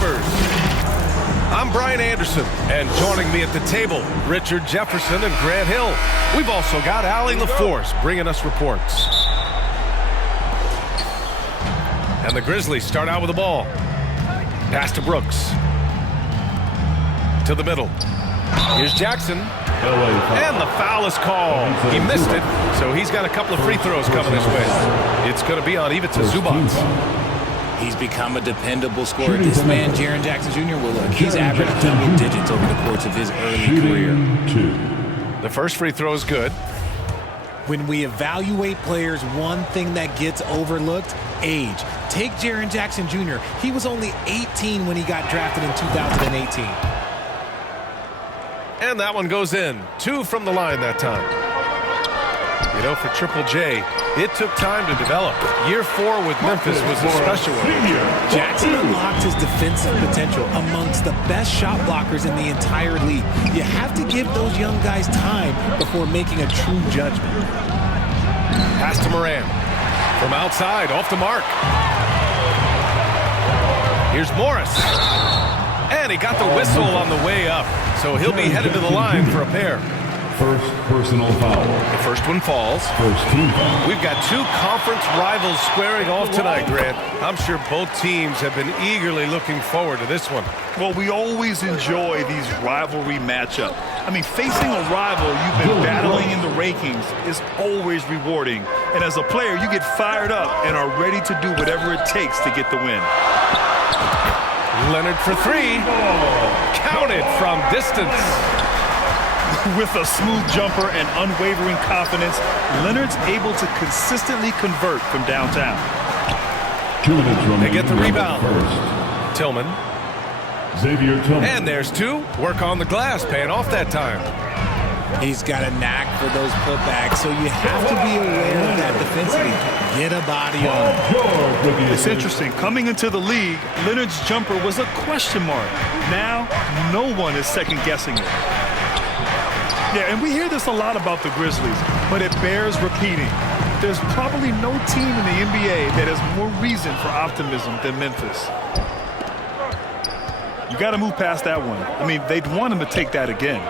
Clippers. I'm Brian Anderson, and joining me at the table, Richard Jefferson and Grant Hill. We've also got Allie LaForce bringing us reports. And the Grizzlies start out with the ball. Pass to Brooks. To the middle. Here's Jackson. And the foul is called. He missed it, so he's got a couple of free throws coming his way. It's going to be on Ivica Zubac. He's become a dependable scorer. This man, Jaren Jackson Jr., will look. He's averaged double digits over the course of his early career. The first free throw is good. When we evaluate players, one thing that gets overlooked, age. Take Jaren Jackson Jr. He was only 18 when he got drafted in 2018. And that one goes in. 2 from the line that time. You know, for Triple J, it took time to develop. Year 4 with Memphis was a special one. Jackson unlocked his defensive potential amongst the best shot blockers in the entire league. You have to give those young guys time before making a true judgment. Pass to Moran. From outside, off the mark. Here's Morris. And he got the whistle on the way up. So he'll be headed to the line for a pair. First personal foul. The first one falls. First team foul. We've got 2 conference rivals squaring off tonight, Grant. I'm sure both teams have been eagerly looking forward to this one. Well, we always enjoy these rivalry matchups. I mean, facing a rival you've been battling in the rankings is always rewarding. And as a player, you get fired up and are ready to do whatever it takes to get the win. Leonard for 3. Counted from distance. With a smooth jumper and unwavering confidence, Leonard's able to consistently convert from downtown. 2 minutes remaining. They get the rebound. First. Tillman. Xavier Tillman. And there's 2. Work on the glass, paying off that time. He's got a knack for those putbacks, so you have to be aware of that defensively. Get a body on him. It's interesting. Coming into the league, Leonard's jumper was a question mark. Now, no one is second-guessing it. Yeah, and we hear this a lot about the Grizzlies, but it bears repeating. There's probably no team in the NBA that has more reason for optimism than Memphis. You got to move past that one. I mean, they'd want him to take that again.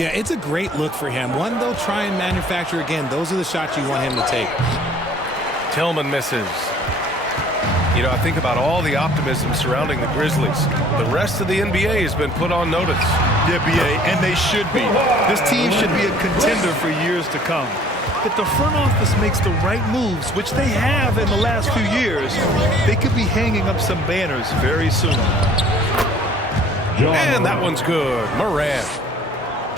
Yeah, it's a great look for him. One, they'll try and manufacture again. Those are the shots you want him to take. Tillman misses. You know, I think about all the optimism surrounding the Grizzlies. The rest of the NBA has been put on notice. Yeah, BA, and they should be. This team should be a contender for years to come. If the front office makes the right moves, which they have in the last few years, they could be hanging up some banners very soon. And that one's good. Moran.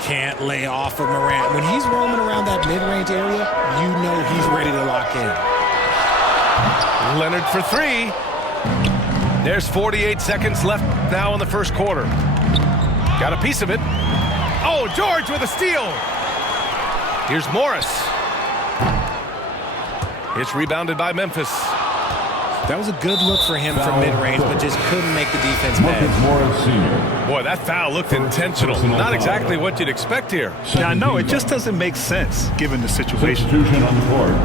Can't lay off of Morant. When he's roaming around that mid-range area, you know he's ready to lock in. Leonard for 3. There's 48 seconds left now in the first quarter. Got a piece of it. Oh, George with a steal. Here's Morris. It's rebounded by Memphis. That was a good look for him from mid-range, but just couldn't make the defense pay. Morris Sr. Boy, that foul looked intentional. Not exactly what you'd expect here. Yeah, I know. It just doesn't make sense given the situation. Substitution on the court.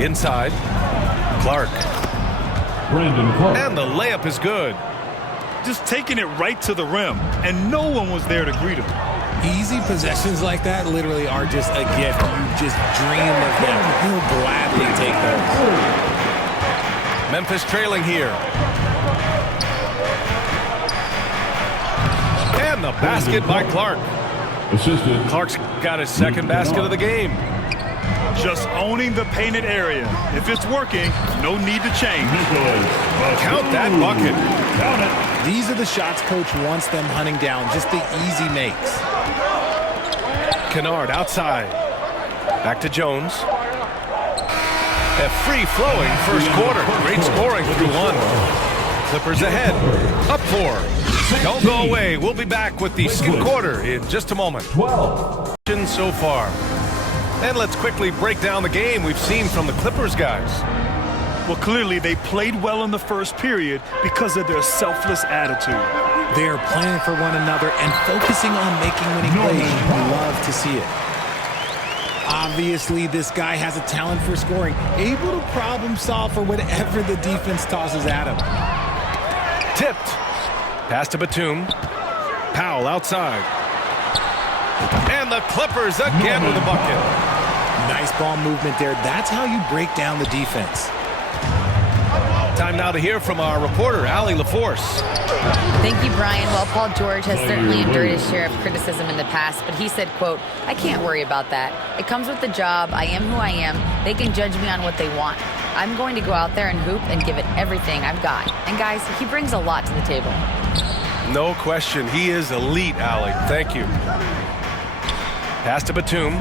Inside. Clark. Brandon Clark. And the layup is good. Just taking it right to the rim, and no one was there to greet him. Easy possessions like that literally are just a gift. You just dream of them. He'll gladly take those. Memphis trailing here. And the basket by Clark. Assisted. Clark's got his second basket of the game. Just owning the painted area. If it's working, no need to change. Count that bucket. Count it. These are the shots coach wants them hunting down, just the easy makes. Kennard outside. Back to Jones. A free-flowing first quarter. Great scoring through 1. Clippers ahead. Up 4. Don't go away. We'll be back with the second quarter in just a moment. 12. So far. And let's quickly break down the game we've seen from the Clippers guys. Well, clearly they played well in the first period because of their selfless attitude. They are playing for one another and focusing on making winning plays. You love to see it. Obviously, this guy has a talent for scoring, able to problem solve for whatever the defense tosses at him. tipped. Pass to Batum. Powell outside. And the Clippers again with a bucket. Nice ball movement there. That's how you break down the defense. Time now to hear from our reporter, Allie LaForce. Thank you, Brian. Well, Paul George has certainly endured his share of criticism in the past, but he said, quote, "I can't worry about that. It comes with the job. I am who I am. They can judge me on what they want. I'm going to go out there and hoop and give it everything I've got." And guys, he brings a lot to the table. No question. He is elite, Allie. Thank you. Pass to Batum.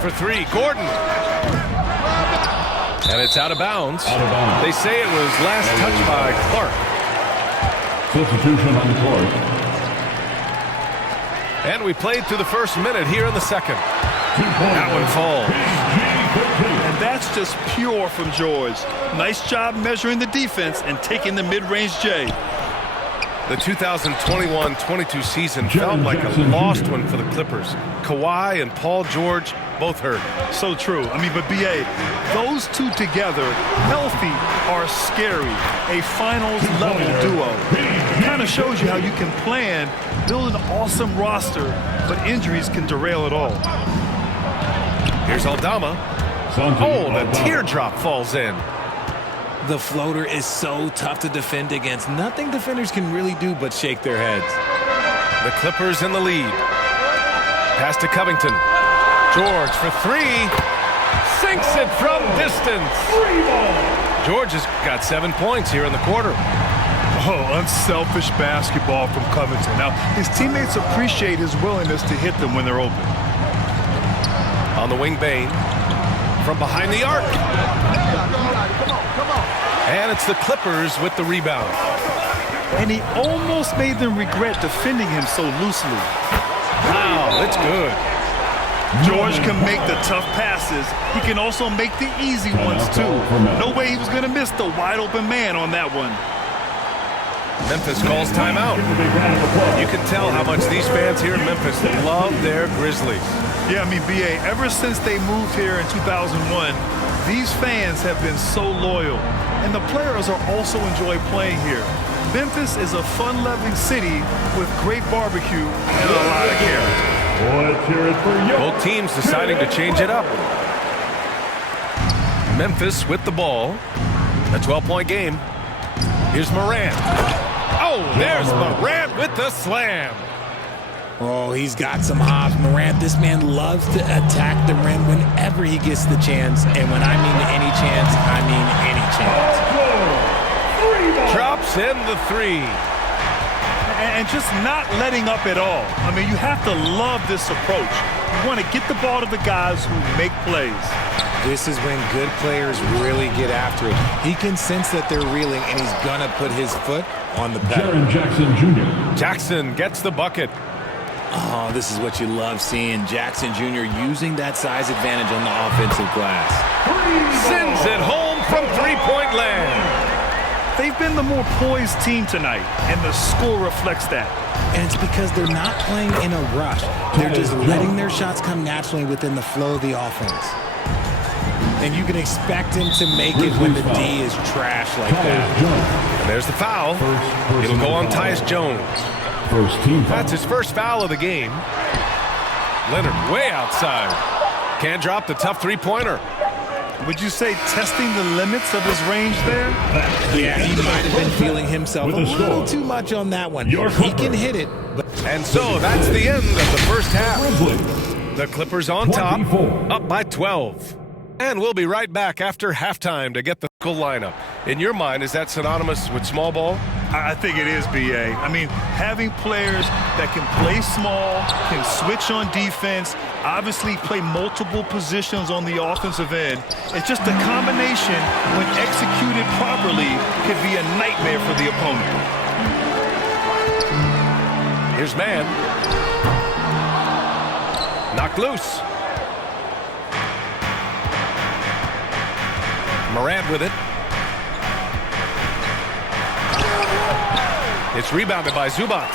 For three, Gordon. And it's out of bounds. They say it was last touched by Clark. Substitution on the court. And we played through the first minute here in the second. That one falls. And that's just pure from George. Nice job measuring the defense and taking the mid-range J. The 2021-22 season felt like a lost one for the Clippers. Kawhi and Paul George both hurt. So true. I mean, but B.A., those two together, healthy, are scary. A finals-level duo. It kind of shows you how you can plan, build an awesome roster, but injuries can derail it all. Here's Aldama. Oh, the teardrop falls in. The floater is so tough to defend against. Nothing defenders can really do but shake their heads. The Clippers in the lead. Pass to Covington. George for three. Sinks it from distance. George has got 7 points here in the quarter. Oh, unselfish basketball from Covington. Now, his teammates appreciate his willingness to hit them when they're open. On the wing, Bane. From behind the arc. And it's the Clippers with the rebound. And he almost made them regret defending him so loosely. Wow, it's good. George can make the tough passes. He can also make the easy ones, too. No way he was going to miss the wide-open man on that one. Memphis calls timeout. You can tell how much these fans here in Memphis love their Grizzlies. Yeah, I mean, B.A., ever since they moved here in 2001, these fans have been so loyal. And the players are also enjoy playing here. Memphis is a fun-loving city with great barbecue and a lot of character. Let's hear it for you. Both teams deciding to change it up. Memphis with the ball. A 12-point game. Here's Morant. Oh, there's Morant with the slam. Oh, he's got some hops. Morant, this man loves to attack the rim whenever he gets the chance. And when I mean any chance, I mean any chance. Drops in the three. And just not letting up at all. I mean, you have to love this approach. You want to get the ball to the guys who make plays. This is when good players really get after it. He can sense that they're reeling, and he's going to put his foot on the pedal. Jaren Jackson Jr. Jackson gets the bucket. Oh, this is what you love seeing. Jackson Jr. using that size advantage on the offensive glass. Sends it home from three-point land. They've been the more poised team tonight, and the score reflects that. And it's because they're not playing in a rush. They're just letting their shots come naturally within the flow of the offense. And you can expect him to make it when the D is trash like that. And there's the foul. It'll go on Tyus Jones. First team foul. That's his first foul of the game. Leonard way outside. Can't drop the tough three-pointer. Would you say testing the limits of his range there? Yeah, he might have been feeling himself a little too much on that one. He can hit it. But and so that's the end of the first half. The Clippers on top, up by 12. And we'll be right back after halftime to get the full lineup. In your mind, is that synonymous with small ball? I think it is, B.A. I mean, having players that can play small, can switch on defense, obviously play multiple positions on the offensive end. It's just a combination, when executed properly, could be a nightmare for the opponent. Here's man. Knocked loose. Morant with it. It's rebounded by Zubac.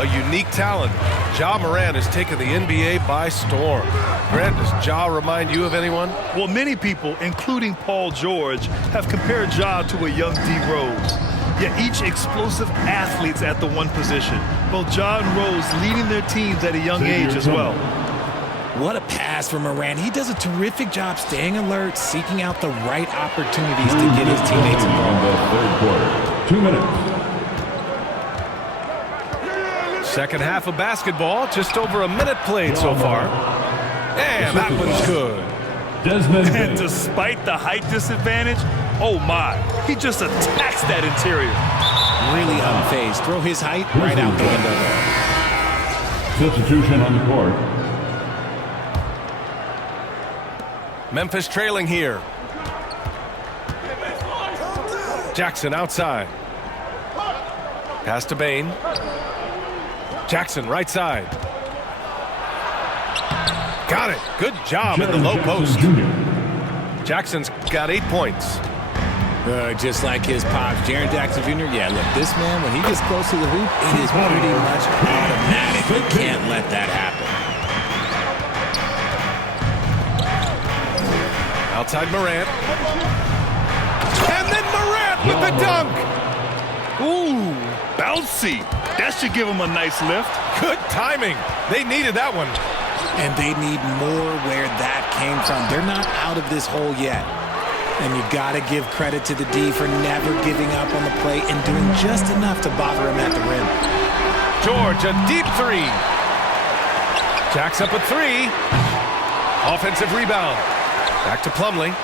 A unique talent. Ja Morant has taken the NBA by storm. Grant, does Ja remind you of anyone? Well, many people, including Paul George, have compared Ja to a young D. Rose. Yeah, each explosive athletes at the one position. Both Ja and Rose leading their teams at a young age as well. What a pass from Morant. He does a terrific job staying alert, seeking out the right opportunities to get his teammates involved. In the third quarter. 2 minutes. Second half of basketball, just over a minute played so far. And that one's good. Desmond And Bain. despite the height disadvantage, oh my, he just attacks that interior. Really unfazed. Throw his height right out the window there. Substitution on the court. Memphis trailing here. Jackson outside. Pass to Bain. Jackson right side. Got it. Good job in the low post. Jackson's got 8 points. Just like his pops, Jaren Jackson Jr. Yeah, look, this man, when he gets close to the hoop, it is pretty much automatic. You can't let that happen. Outside Morant. And then Morant with the dunk. Ooh, bouncy. That should give him a nice lift. Good timing. They needed that one. And they need more where that came from. They're not out of this hole yet. And you got to give credit to the D for never giving up on the play and doing just enough to bother him at the rim. George, a deep three. Jacks up a 3. Offensive rebound. Back to Plumlee.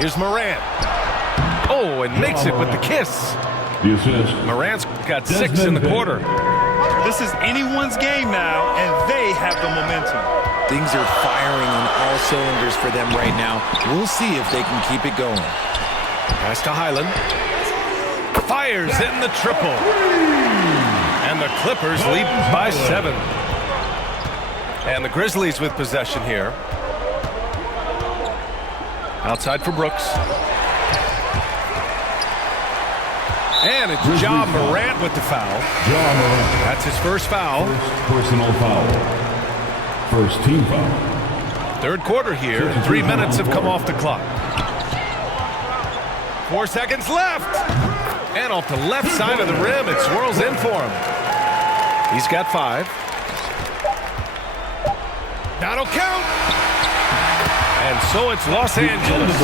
Here's Morant. Oh, and makes it with the kiss. The assist. Morant's got 6 in the quarter. This is anyone's game now, and they have the momentum. Things are firing on all cylinders for them right now. We'll see if they can keep it going. Pass to Highland. Fires in the triple. And the Clippers lead by 7. And the Grizzlies with possession here. Outside for Brooks. And it's Ja Morant with the foul. Ja Morant. That's his first foul. Personal foul. First team foul. Third quarter here. 3 minutes have come off the clock. 4 seconds left. And off the left side of the rim, it swirls in for him. He's got 5. That'll count. And so it's Los Angeles.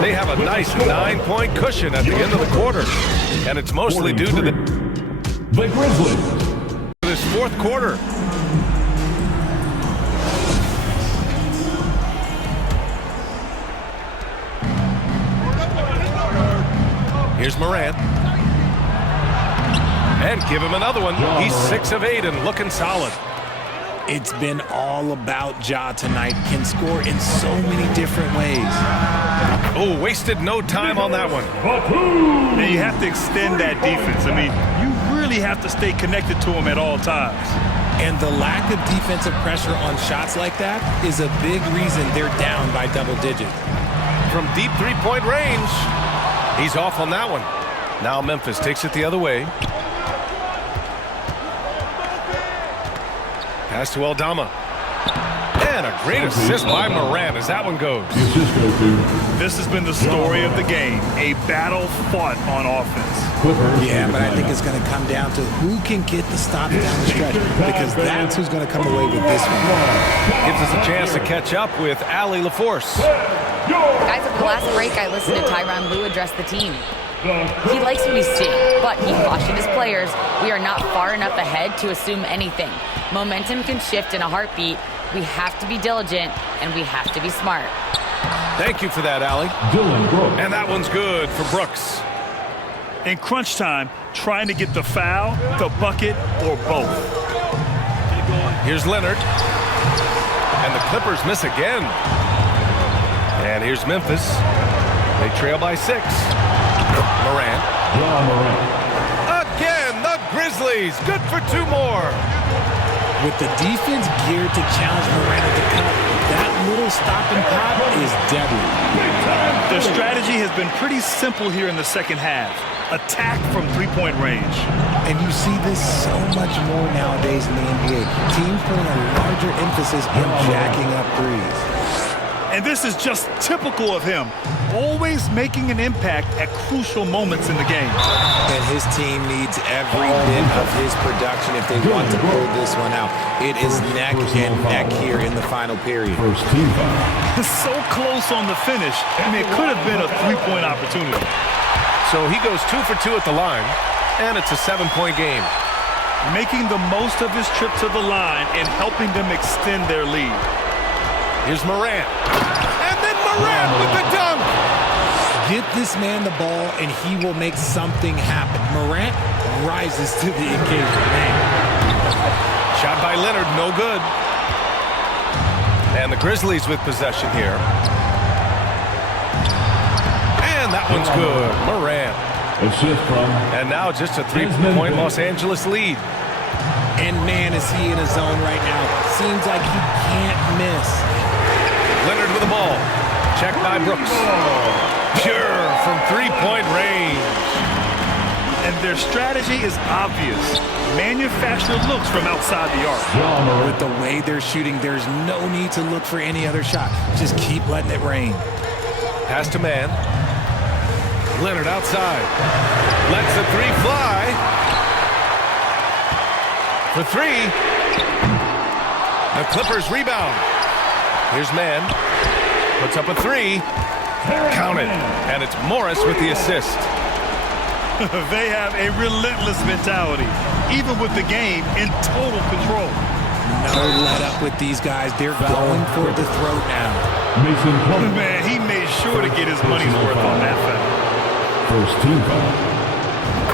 They have a nice 9-point cushion at the end of the quarter. And it's mostly due to The Grizzlies. this fourth quarter. Here's Morant. And give him another one. He's 6 of 8 and looking solid. It's been all about Ja tonight. Can score in so many different ways. Oh, wasted no time on that one. And you have to extend that defense. I mean, you really have to stay connected to him at all times. And the lack of defensive pressure on shots like that is a big reason they're down by double digits. From deep three-point range. He's off on that one. Now Memphis takes it the other way. Pass to Aldama. And a great assist by Morant as that one goes. The assist goes to This has been the story of the game, a battle fought on offense. Clippers. Yeah, but I think it's going to come down to who can get the stops down the stretch, because that's who's going to come away with this one. Gives us a chance to catch up with Allie LaForce. Guys, at the last break, I listened to Tyronn Lue address the team. He likes what he's seeing, but he cautioned his players, we are not far enough ahead to assume anything. Momentum can shift in a heartbeat. We have to be diligent, and we have to be smart. Thank you for that, Allie. Dylan Brooks. And that one's good for Brooks. In crunch time, trying to get the foul, the bucket, or both. Here's Leonard. And the Clippers miss again. And here's Memphis. They trail by 6. Morant. Ja Morant. Again, the Grizzlies. Good for 2 more. With the defense geared to challenge Morant at the cup, that little stop and pop is deadly. Their strategy has been pretty simple here in the second half. Attack from three-point range. And you see this so much more nowadays in the NBA. Teams putting a larger emphasis on jacking up threes. And this is just typical of him, always making an impact at crucial moments in the game. And his team needs every bit of his production if they want to pull this one out. It is neck and neck here in the final period. First team foul. So close on the finish. I mean, it could have been a three-point opportunity. So he goes 2 for 2 at the line, and it's a 7-point game. Making the most of his trip to the line and helping them extend their lead. Here's Morant. And then Morant with the dunk. Get this man the ball, and he will make something happen. Morant rises to the occasion. Man. Shot by Leonard, no good. And the Grizzlies with possession here. And that one's good. Morant. Assist from. And now just a 3-point Los Angeles lead. And man, is he in a zone right now. Seems like he can't miss. Leonard with the ball. Check by Brooks. Pure from 3-point range. And their strategy is obvious. Manufacture looks from outside the arc. With the way they're shooting, there's no need to look for any other shot. Just keep letting it rain. Pass to man. Leonard outside. Lets the three fly. For three. The Clippers rebound. Here's man. Puts up a three. Count it. And it's Morris with the assist. They have a relentless mentality, even with the game in total control. No let up with these guys. They're going for the throat now. Mason Plumlee. Man, he made sure to get his money's worth on that foul. First team foul.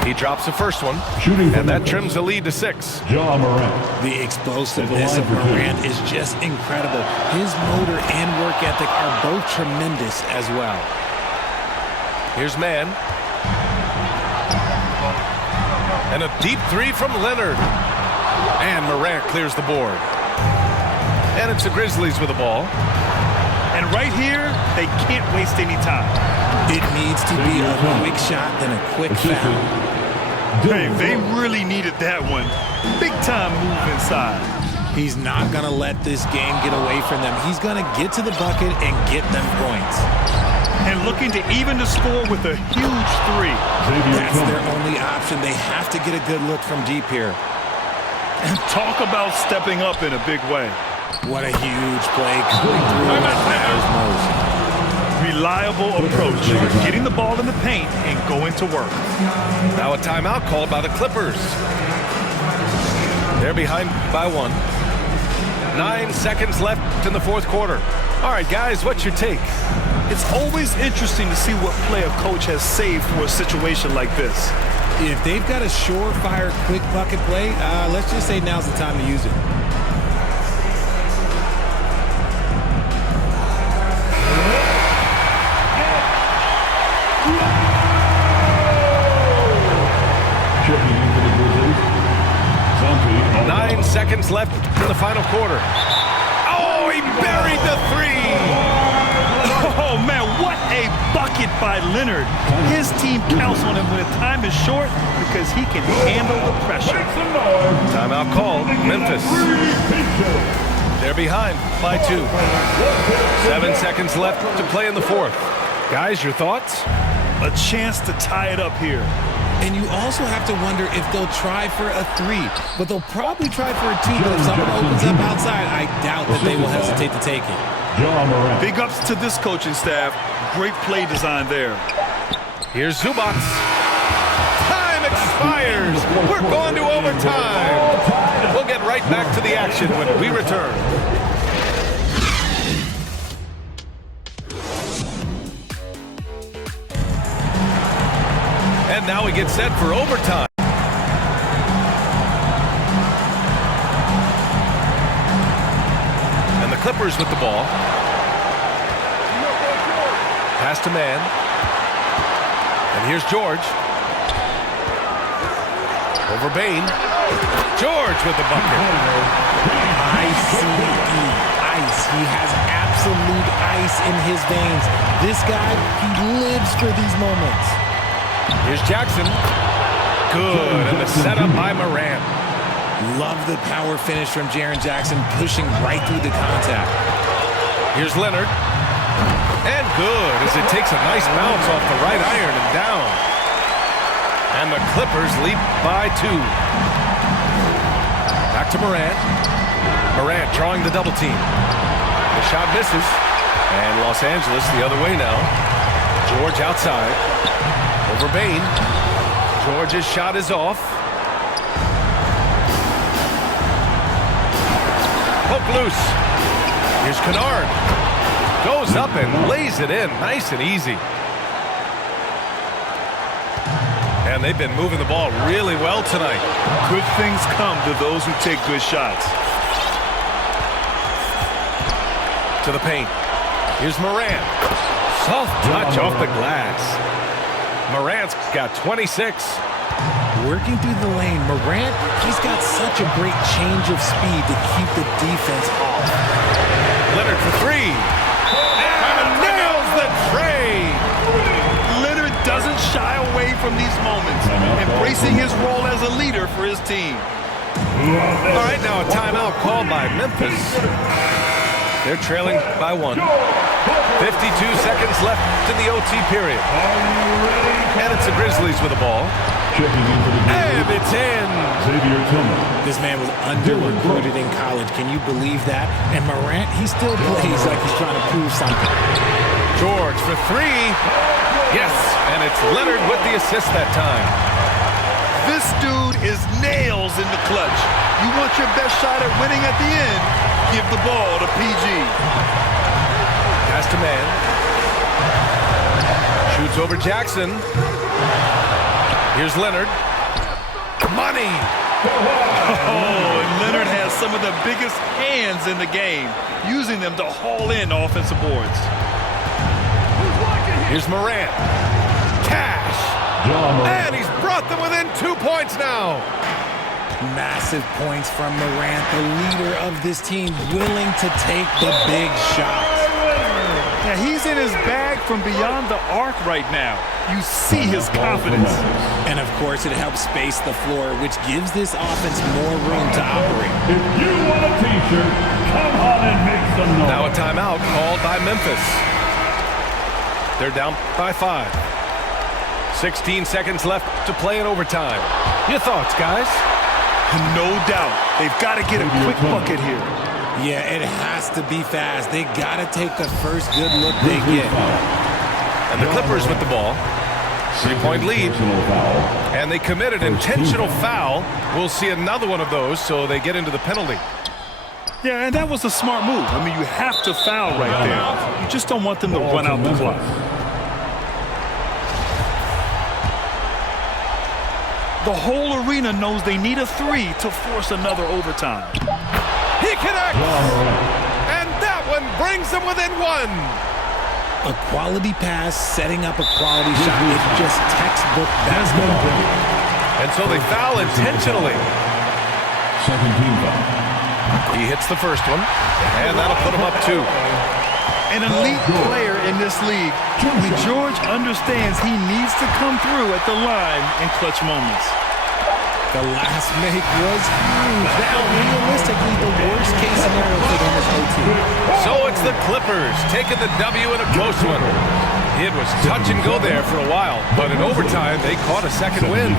He drops the first one, Shooting and that trims the lead to 6. Ja Morant. The explosiveness of Morant is just incredible. His motor and work ethic are both tremendous as well. Here's man. And a deep three from Leonard. And Morant clears the board. And it's the Grizzlies with the ball. And right here, they can't waste any time. It needs to be a quick shot then a quick foul. Hey, they really needed that one. Big time move inside. He's not going to let this game get away from them. He's going to get to the bucket and get them points. And looking to even the score with a huge three. That's their only option. They have to get a good look from deep here. And talk about stepping up in a big way. What a huge play coming through when it matters most. Reliable approach, getting the ball in the paint and going to work. Now a timeout called by the Clippers. They're behind by 1. 9 seconds left in the fourth quarter. All right, guys, what's your take? It's always interesting to see what play a coach has saved for a situation like this. If they've got a surefire quick bucket play, let's just say now's the time to use it. Checking in for the Grizzlies. Zombie. 9 seconds left in the final quarter. Oh, he buried the three. Oh, man, what a bucket by Leonard. His team counts on him when the time is short because he can handle the pressure. Timeout called. Memphis. They're behind by 2. 7 seconds left to play in the fourth. Guys, your thoughts? A chance to tie it up here. And you also have to wonder if they'll try for a 3. But they'll probably try for a 2. But if someone opens up outside, I doubt that they will hesitate to take it. Ja Morant. Big ups to this coaching staff. Great play design there. Here's Zubac. Time expires. We're going to overtime. We'll get right back to the action when we return. And now we get set for overtime. And the Clippers with the ball. Pass to man. And here's George. Over Bain. George with the bucket. ICE. Ice. He has absolute ice in his veins. This guy, he lives for these moments. Here's Jackson. Good. And the setup by Morant. Love the power finish from Jaren Jackson, pushing right through the contact. Here's Leonard. And good, as it takes a nice bounce off the right iron and down. And the Clippers lead by 2. Back to Morant. Morant drawing the double team. The shot misses. And Los Angeles the other way now. George outside. Over Bane. George's shot is off. Hook loose. Here's Kennard. Goes up and lays it in. Nice and easy. And they've been moving the ball really well tonight. Good things come to those who take good shots. To the paint. Here's Morant. Soft touch off the glass. Morant's got 26. Working through the lane, Morant, he's got such a great change of speed to keep the defense off. Leonard for 3. And nails the tray. Leonard doesn't shy away from these moments, embracing his role as a leader for his team. All right, now a timeout called by Memphis. They're trailing by 1. 52 seconds left in the OT period. And it's the Grizzlies with the ball. And it's in. This man was under-recruited in college. Can you believe that? And Morant, he still plays like he's trying to prove something. George for 3. Yes, and it's Leonard with the assist that time. This dude is nails in the clutch. You want your best shot at winning at the end? Give the ball to PG. Pass to man. Shoots over Jackson. Here's Leonard. Money! Oh, and Leonard has some of the biggest hands in the game, using them to haul in offensive boards. Here's Morant. Cash! And he's brought them within 2 points now. Massive points from Morant, the leader of this team, willing to take the big shots. Yeah, he's in his bag from beyond the arc right now. You see his confidence. And of course, it helps space the floor, which gives this offense more room to operate. If you want a t-shirt, come on and make some noise. Now a timeout called by Memphis. They're down by 5. 16 seconds left to play in overtime. Your thoughts, guys? No doubt. They've got to get a quick bucket here. Yeah, it has to be fast. They got to take the first good look they get. And the Clippers with the ball. 3-point lead. And they committed intentional foul. We'll see another one of those, so they get into the penalty. Yeah, and that was a smart move. I mean, you have to foul right there. You just don't want them to run out the clock. The whole arena knows they need a 3 to force another overtime. He connects! And that one brings them within 1. A quality pass, setting up a quality shot. It's just textbook basketball. And so they foul intentionally. Second team foul. He hits the first one, and that'll put him up 2. An elite player in this league, George understands he needs to come through at the line in clutch moments. The last make was huge. Now, realistically, the worst case scenario for them is OT. So it's the Clippers taking the W in a close one. It was touch and go there for a while, but in overtime, they caught a second win.